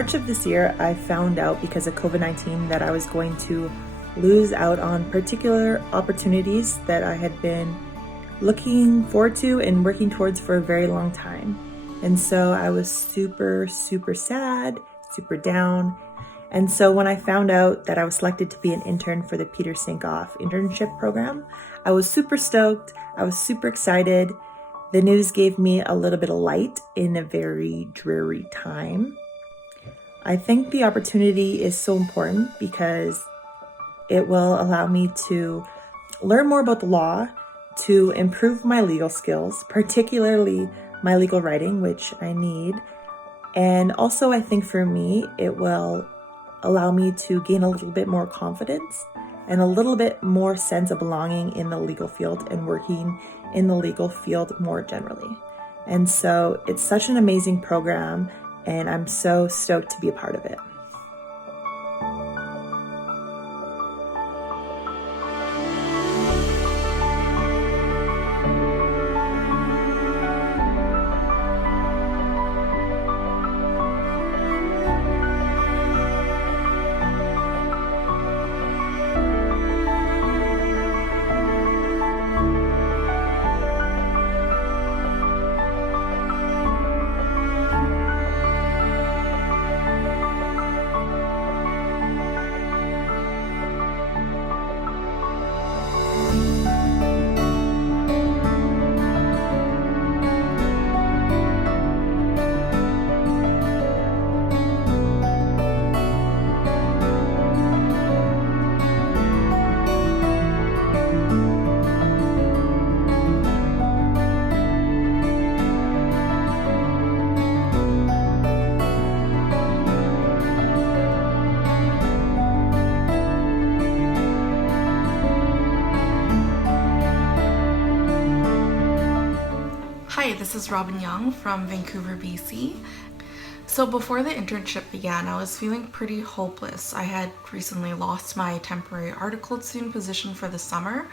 March of this year, I found out because of COVID-19 that I was going to lose out on particular opportunities that I had been looking forward to and working towards for a very long time. And so I was super sad, super down. And so when I found out that I was selected to be an intern for the Peter Sankoff internship program, I was super stoked. I was super excited. The news gave me a little bit of light in a very dreary time. I think the opportunity is so important because it will allow me to learn more about the law, to improve my legal skills, particularly my legal writing, which I need. And also, I think for me, it will allow me to gain a little bit more confidence and a little bit more sense of belonging in the legal field and working in the legal field more generally. And so it's such an amazing program, and I'm so stoked to be a part of it. Hi, this is Robin Young from Vancouver, BC. So before the internship began, I was feeling pretty hopeless. I had recently lost my temporary articled student position for the summer,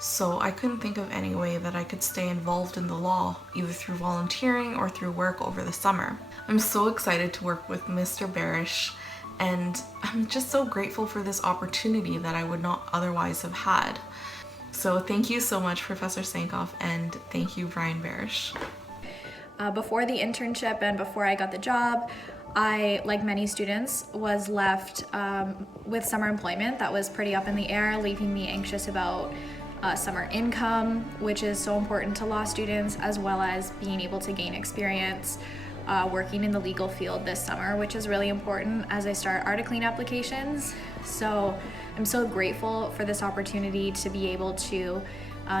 so I couldn't think of any way that I could stay involved in the law, either through volunteering or through work over the summer. I'm so excited to work with Mr. Barish, and I'm just so grateful for this opportunity that I would not otherwise have had. So thank you so much, Professor Sankoff, and thank you, Brian Barish. Before the internship and before I got the job, I, like many students, was left with summer employment that was pretty up in the air, leaving me anxious about summer income, which is so important to law students, as well as being able to gain experience working in the legal field this summer, which is really important as I start articling applications. So I'm so grateful for this opportunity to be able to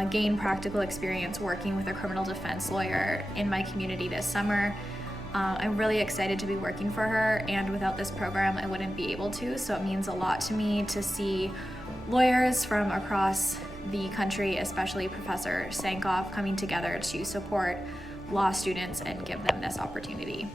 gain practical experience working with a criminal defense lawyer in my community this summer. I'm really excited to be working for her, and without this program I wouldn't be able to, so it means a lot to me to see lawyers from across the country, especially Professor Sankoff, coming together to support law students and give them this opportunity.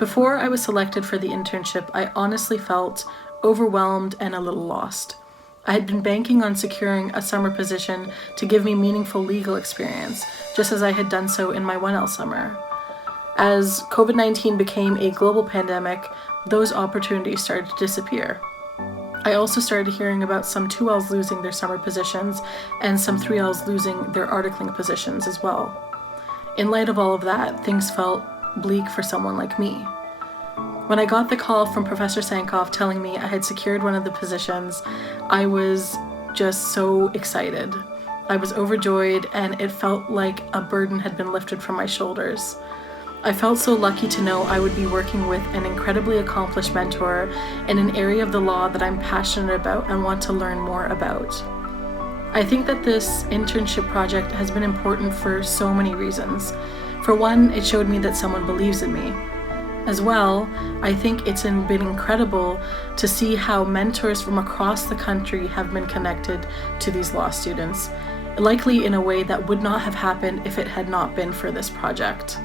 Before I was selected for the internship, I honestly felt overwhelmed and a little lost. I had been banking on securing a summer position to give me meaningful legal experience, just as I had done so in my 1L summer. As COVID-19 became a global pandemic, those opportunities started to disappear. I also started hearing about some 2Ls losing their summer positions and some 3Ls losing their articling positions as well. In light of all of that, things felt bleak for someone like me. When I got the call from Professor Sankoff telling me I had secured one of the positions, I was just so excited. I was overjoyed, and it felt like a burden had been lifted from my shoulders. I felt so lucky to know I would be working with an incredibly accomplished mentor in an area of the law that I'm passionate about and want to learn more about. I think that this internship project has been important for so many reasons. For one, it showed me that someone believes in me. As well, I think it's been incredible to see how mentors from across the country have been connected to these law students, likely in a way that would not have happened if it had not been for this project.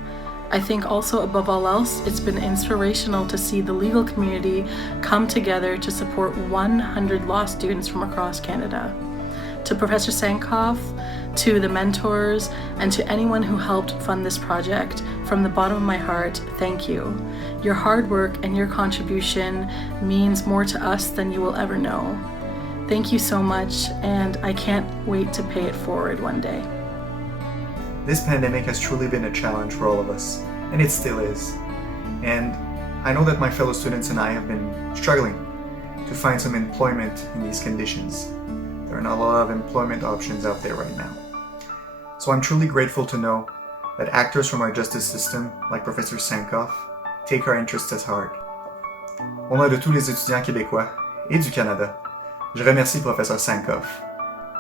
I think also, above all else, it's been inspirational to see the legal community come together to support 100 law students from across Canada. To Professor Sankoff, to the mentors, and to anyone who helped fund this project, from the bottom of my heart, thank you. Your hard work and your contribution means more to us than you will ever know. Thank you so much, and I can't wait to pay it forward one day. This pandemic has truly been a challenge for all of us, and it still is. And I know that my fellow students and I have been struggling to find some employment in these conditions. There are not a lot of employment options out there right now. So I'm truly grateful to know that actors from our justice system, like Professor Sankoff, take our interests at heart. Au nom de tous les étudiants québécois et du Canada, je remercie Professeur Sankoff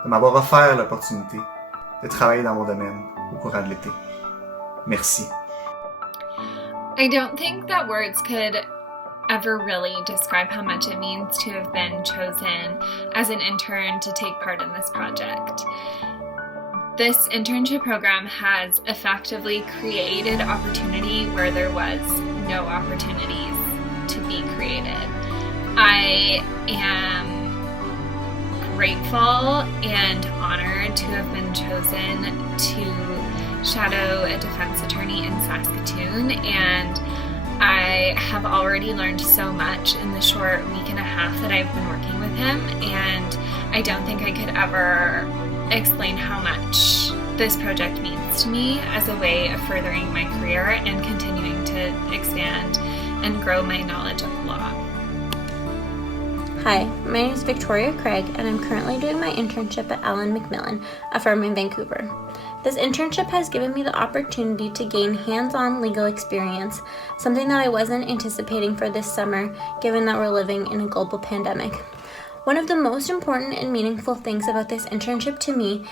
de m'avoir offert l'opportunité de travailler dans mon domaine au courant de l'été. Merci. I don't think that words could ever really describe how much it means to have been chosen as an intern to take part in this project. This internship program has effectively created opportunity where there was no opportunities to be created. I am grateful and honored to have been chosen to shadow a defense attorney in Saskatoon, and I have already learned so much in the short week and a half that I've been working with him, and I don't think I could ever explain how much this project means to me as a way of furthering my career and continuing to expand and grow my knowledge of law. Hi, my name is Victoria Craig, and I'm currently doing my internship at Allen Macmillan, a firm in Vancouver. This internship has given me the opportunity to gain hands-on legal experience, something that I wasn't anticipating for this summer, given that we're living in a global pandemic. One of the most important and meaningful things about this internship to me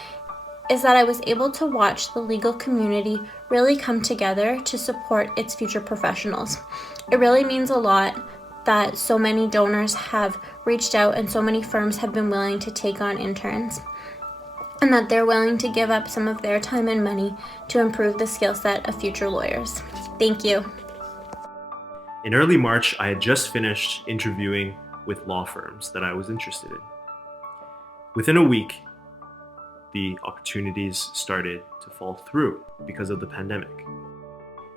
is that I was able to watch the legal community really come together to support its future professionals. It really means a lot that so many donors have reached out and so many firms have been willing to take on interns, and that they're willing to give up some of their time and money to improve the skill set of future lawyers. Thank you. In early March, I had just finished interviewing with law firms that I was interested in. Within a week, the opportunities started to fall through because of the pandemic.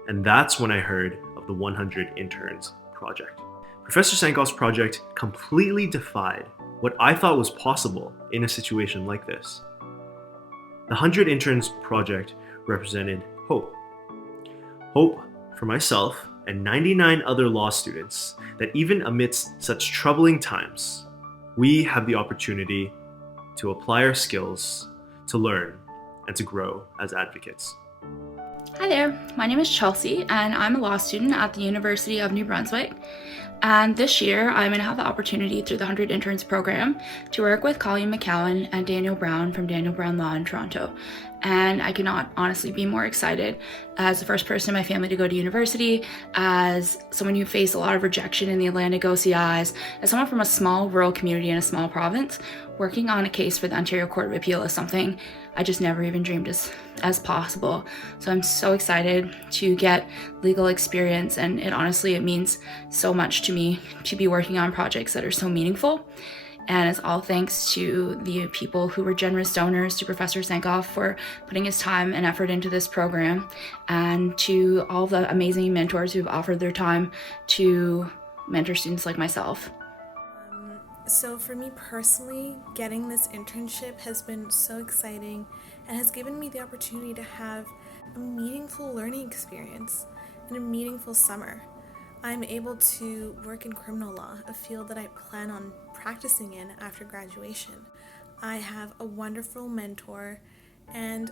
And that's when I heard of the 100 Interns Project. Professor Sankoff's project completely defied what I thought was possible in a situation like this. The 100 Interns Project represented hope. Hope for myself and 99 other law students that even amidst such troubling times, we have the opportunity to apply our skills, to learn, and to grow as advocates. Hi there, my name is Chelsea, and I'm a law student at the University of New Brunswick. And this year, I'm going to have the opportunity through the 100 Interns program to work with Colleen McCowan and Daniel Brown from Daniel Brown Law in Toronto. And I could not honestly be more excited as the first person in my family to go to university, as someone who faced a lot of rejection in the Atlantic OCIs, as someone from a small rural community in a small province. Working on a case for the Ontario Court of Appeal is something I just never even dreamed as possible. So I'm so excited to get legal experience, and it means so much to me to be working on projects that are so meaningful. And it's all thanks to the people who were generous donors, to Professor Sankoff for putting his time and effort into this program, and to all the amazing mentors who've offered their time to mentor students like myself. So for me personally, getting this internship has been so exciting and has given me the opportunity to have a meaningful learning experience and a meaningful summer. I'm able to work in criminal law, a field that I plan on practicing in after graduation. I have a wonderful mentor, and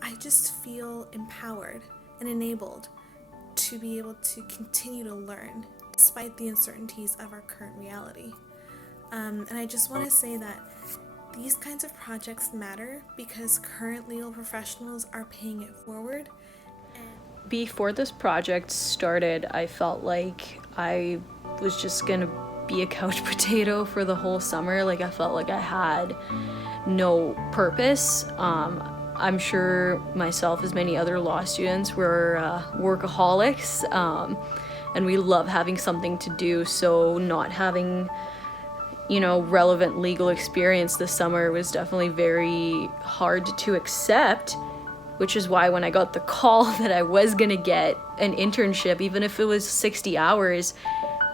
I just feel empowered and enabled to be able to continue to learn despite the uncertainties of our current reality. And I just want to say that these kinds of projects matter because current legal professionals are paying it forward. Before this project started, I felt like I was just gonna be a couch potato for the whole summer. Like I felt like I had no purpose. I'm sure myself, as many other law students, were workaholics, and we love having something to do. So not having, relevant legal experience this summer was definitely very hard to accept. Which is why when I got the call that I was gonna get an internship, even if it was 60 hours,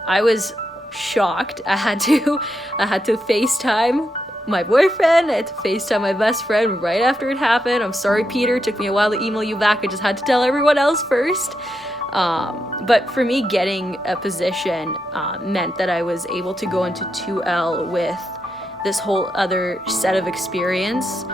I was shocked. I had to FaceTime my boyfriend, I had to FaceTime my best friend right after it happened. I'm sorry, Peter, it took me a while to email you back. I just had to tell everyone else first. But for me, getting a position meant that I was able to go into 2L with this whole other set of experience.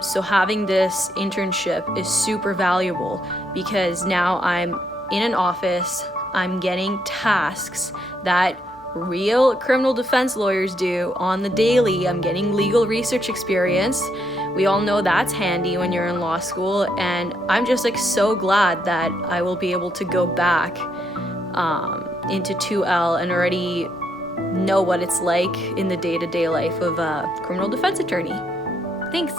So having this internship is super valuable because now I'm in an office, I'm getting tasks that real criminal defense lawyers do on the daily. I'm getting legal research experience. We all know that's handy when you're in law school, and I'm just so glad that I will be able to go back into 2L and already know what it's like in the day-to-day life of a criminal defense attorney. Thanks.